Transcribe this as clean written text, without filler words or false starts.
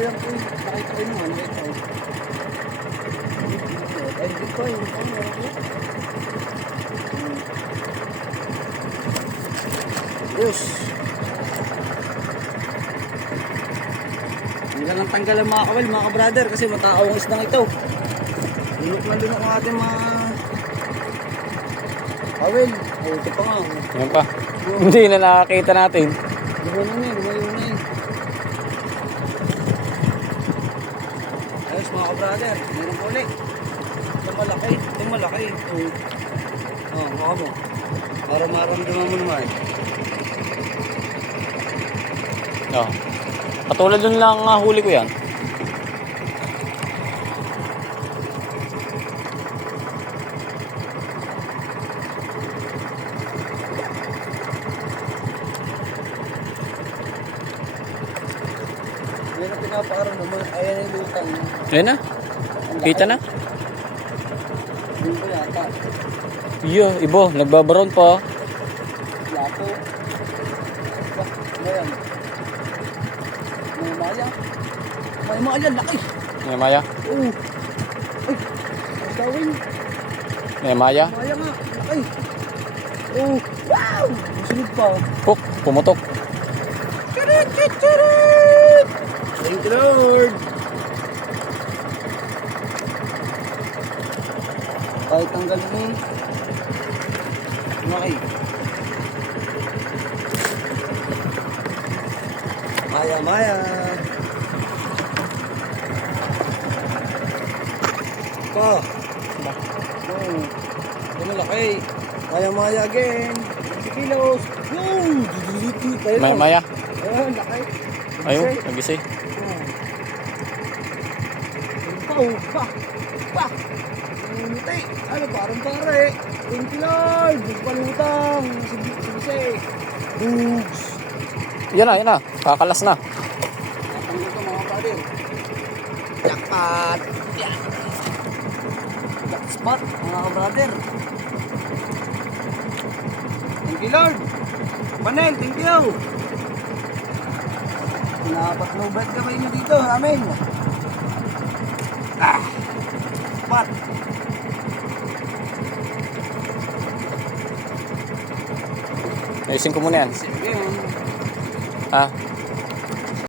sayang po. Nakita ko naman. Ito. Ay, hindi pa yun. Yes. Hindi ka lang tanggal ang mga kawal, mga ka-brother, kasi mataawang isdang ito. Lunok na lunok ang ating mga kawal. Oh, ito pa nga. Yan pa. Hindi na nakakita natin. Lumayo na yun. Ayos mga ka-brother, meron po ulit. Ito malaki. Oh, mukha mo. Para maramdaman mo naman. Oh. Katulad dun lang huli ko yan. Yan ang pinapakarang naman. Ayan yung lutang. Ayun na. Kita na. Doon ko yata. Iyo, ibo. Nagbabaron pa. Lato. Ano yan? May maya. May maya, laki. May maya. Oo. Ay, ang gawin. May maya. Maya nga, laki. Oo. Wow! Masunod pa. Puk, pumutok. Charit! Thank you, Lord. Kahit tanggal mo. Okay. Maya. Pa. Ano laki. Maya again. 60 kilos. Woo! May maya. Ayan, laki. Ayun, nagisi. Pa. Ngiti. Ano, parang pare. Thank you, Lord. Palutang. Sige. Boogs. Yan na. Kakalas na. Tatanggal ito mga brother. Jackpot. Yan. Jackpot mga brother. Thank you, Lord. Panel, thank you. Pinapatlobat ka kayo dito. Amen. Jackpot. Ayusin ko muna yan. Sige. Ah.